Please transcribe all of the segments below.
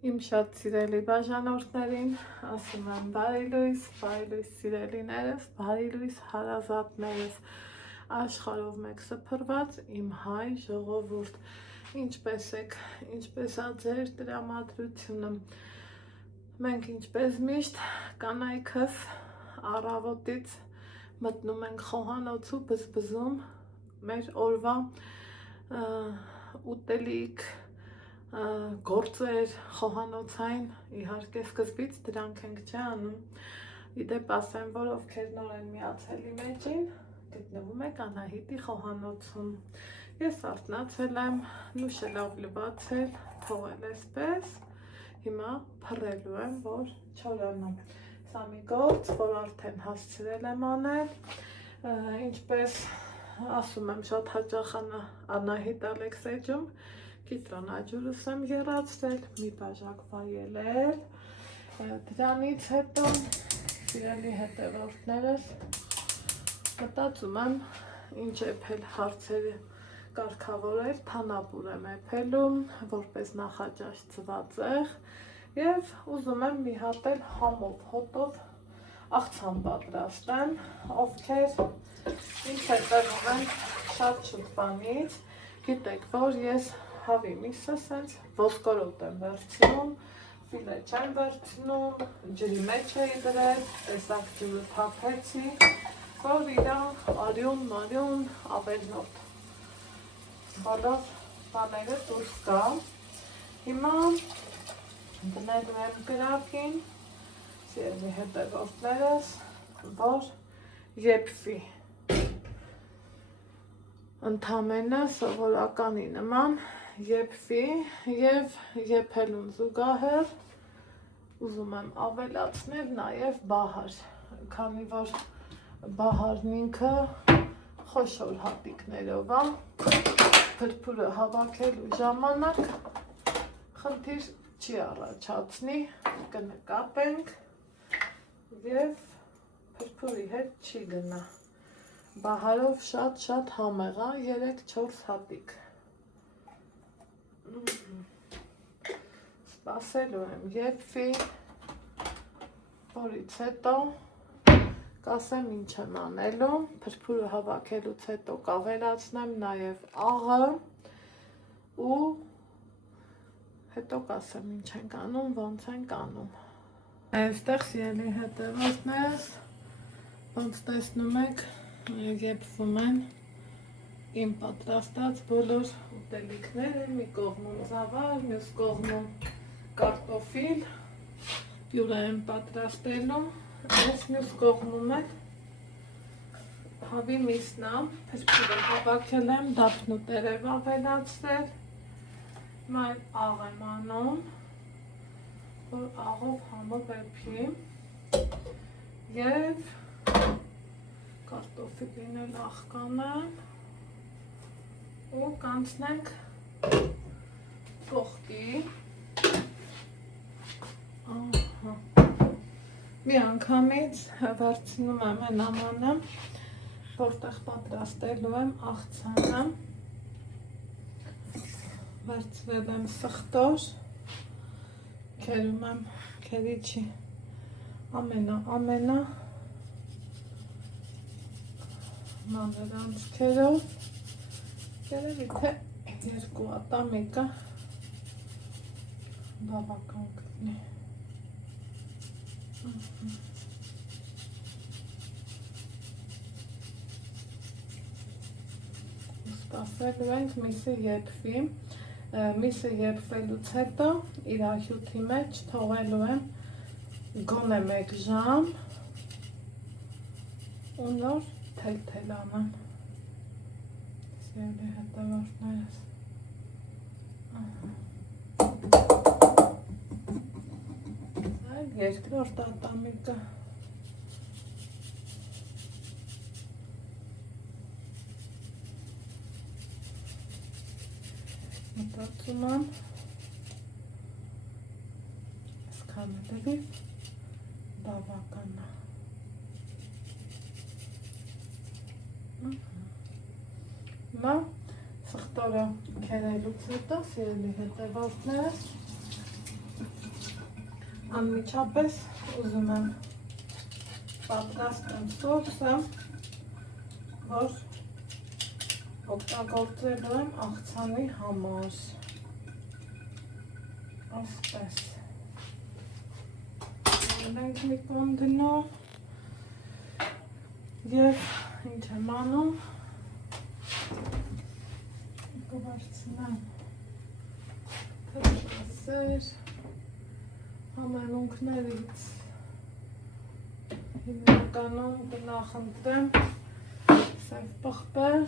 Իմ շատ սիրելի բաժանորդներին, ասում եմ բարի լույս սիրելիներս, բարի լույս հարազատներս, աշխարհով մեկ սփռված իմ հայ ժողովուրդ, ինչպես եք, ինչպես ա ձեր տրամադրությունը, մենք ինչպես միշտ կանայքս առավոտից մտնում ենք խոհանոց ու բզբզում մեր օրվա ուտելիք, գործեր, խոհանոցային, իհարկե սկզբից դրանք ենք չէ անում, իդեպ ասեմ, որ ովքեր նոր են միացել իմ էջին, գտնվում եք Անահիտի խոհանոցում, ես արթնացել եմ, նուշը լավ լվացել, թողել էսպես, հիմա փռելու եմ, որ չորանամ, սա մի գործ, որ արդեն հասցրել եմ անել, ինչպես ասում եմ շատ հաճախ Անահիտ Ալեքս էջում, կիտրոնաջուրս եմ եռացրել, մի բաժակ վայելել, դրանից հետո սիրելի հետևորդներս մտածում եմ ինչ էփել հարցերը կարգավորել, թանապուր եմ էփելում, որպես նախաճաշ ծվածեղ և ուզում եմ մի հատ էլ համով հոտով աղցան պատրաստեմ, ովքեր ինձ հետևում են շատ շուտ բանից, գիտեք, որ ես հավի միսը սենց ոսկորոտ եմ վերցնում, ֆիլե չեմ վերցնում, ջրի մեջ էի դրել, տեսակ ջուրը թափեցի, որ իրան արյուն, ավելնոտ, բոլոր բաները դուրս գա, հիմա դնելու եմ գրակին, սիրելի հետևորդներս, որ եփվի, ընդամենը սովորականի նման եփվի և եփելուն զուգահեռ ուզում եմ ավելացնել նաև բահար, քանի որ բահարն ինքը խոշոր հատիկներով է, փրփուրը հավաքելու ժամանակ խնդիր չի առաջացնի, կնկատենք և փրփուրի հետ չի գնա, բահարով շատ համեղ է, 3-4 հատիկ, սպասելու եմ եփվի, որից հետո կասեմ ինչ եմ անելու, փրփուրը հավաքելուց հետո կավելացնեմ նաև աղը ու հետո կասեմ ինչ ենք անում, ոնց ենք անում, այստեղ սիրելի հետևորդներս, ոնց տեսնում եք, եփվում են իմ պատրաստած բոլոր ուտելիքները, մի կողմում զավար, մյուս կողմում կարտոֆիլ, պյուրե եմ պատրաստելու, այս մյուս կողմում էլ հավի միսն է, փրփուրը հավաքել եմ, դափնուտեր եմ ավելացրել, հիմա էլ աղ եմ անում, որ աղով համով էփի և կարտոֆիլին էլ աղ կանեմ ու կանցնենք կողքի, մի անգամից վարձնում եմ են ամանը, որտեղ պատրաստելու եմ աղցանը, վերցրել եմ սխտոր, քերում եմ քերիչի ամենա մանր անցքերով, երևի թե երկու ատամիկը բավական կլինի, սպասելու ենք միսը եփվի, միսը եփվելուց հետո իր հյութի մեջ թողելու եմ գոնե 1 ժամ ու նոր թել անեմ, սիրելի հետևորդներս, երկրորդ ատամիկը, մտածում եմ, այսքանը դեպի բավական է, հիմա սխտորը քերելուց հետո, սիրելի հետևորդներս, Անմիջապես ուզում եմ պատրաստեմ սոուսը, որ օգտագործելու եմ աղցանի համար, ասպես, ենք մի կոնդնով և ինչ եմ անում, կվարցնեմ թրշասեր, համեմունքներից հիմնականում կնախընտրեմ սև պղպեղ,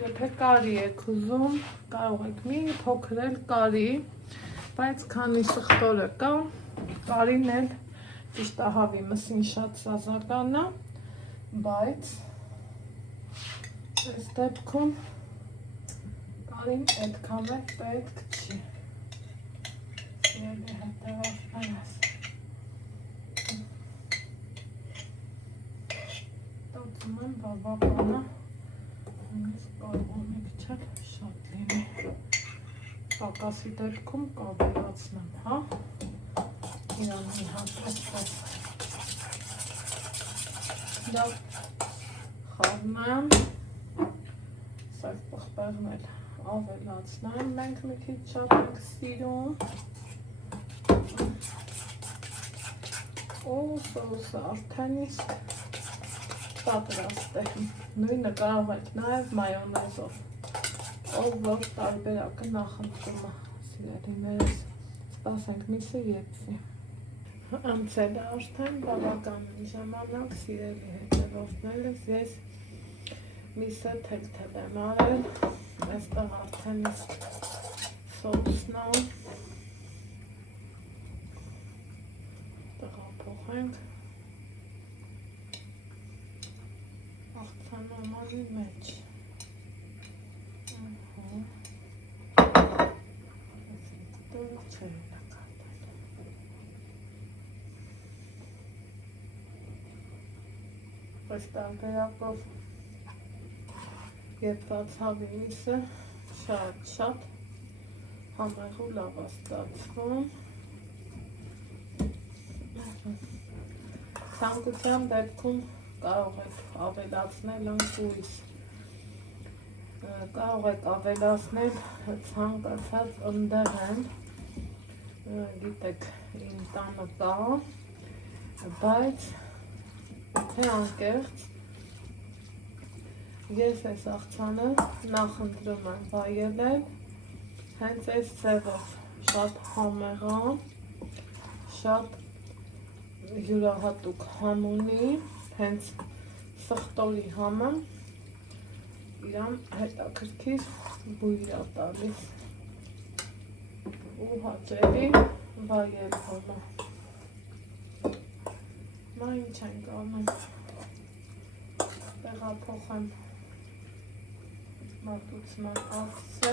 եթե կարի եք ուզում, կարող եք մի փոքր էլ կարի, բայց քանի սխտորը կա, կարին էլ ճիշտ ահավի մսին շատ սազական է, բայց այս դեպքում կարին այդքան էլ պետք չի։ Եվ հետևորդներս տածում եմ բավականը նույնիսկ կարող եք չել շատ լինի, պակասի դեպքում կավելացնեմ, հա, իրան մի հատ այսպես լավ խառնեմ, սև պղպեղն էլ ավելացնեմ, մենք մի քիչ շատ ենք սիրում, ու սոուսը արդեն իսկ պատրաստ է, նույնը կարող եք նաև մայոնեզով, ով որ տարբերակը նախընտրում է, սիրելիներս, սպասենք միսը եփվի։ Անցել է արդեն բավականին ժամանակ, սիրելի հետևորդներս, ես միսը թեթև եմ արել, այստեղ արդեն իսկ սոուսն է, տեղափոխենք աղցանամանի մեջ, այս տարբերակով եփված հավի միսը շատ համեղ ու լավ է ստացվում, ցանկության դեպքում կարող եք ավելացնել ընկույզ, կարող եք ավելացնել ցանկացած ընդեղեն, գիտեք իմ տանը կա, բայց թե անկեղծ ես այս աղցանը նախընտրում եմ վայելել հենց այս ձևով, շատ համեղ է, շատ յուրահատուկ համ ունի, հենց սխտորի համը իրան հետաքրքիր բույր է տալիս ու հաճելի վայելվում է։ Մա ինչ ենք անում, տեղափոխեմ մատուցման աղցը,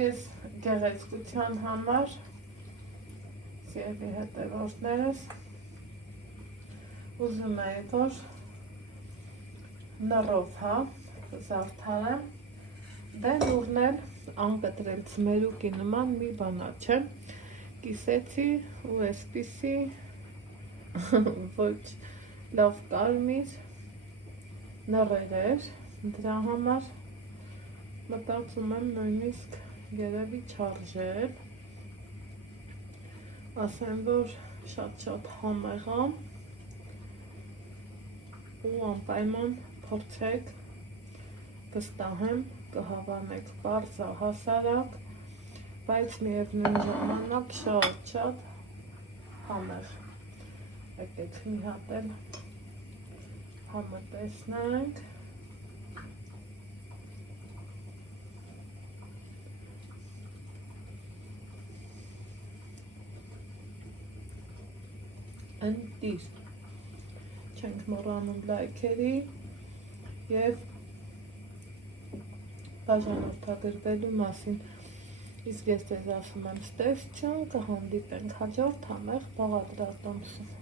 ես գեղեցկության համար, սիրելի հետևորդներս, ուզում էի, որ նռով, հա, զարդարեմ, դե նուրն էլ անկտրել ծմերուկի նման մի բանա չէ, կիսեցի ու այսպիսի ոչ լավ կարմիր նռեր էր, դրա համար մտածում եմ նույնիսկ երևի չարժել, ասեմ, որ շատ համեղ է ու անպայման փորձեք վստահեմ կհավանեք պարզ հասարակ, բայց միևնույն ժամանակ շատ համեղ։ Եկեք մի հատ էլ համը տեսնենք։ Ընտիր, չենք մոռանում լայքերի և բաժանորդագրվելու մասին, իսկ ես ձեզ ասում եմ ստեղծություն, կհանդիպենք հաջորդ համեղ բաղադրատոմսում։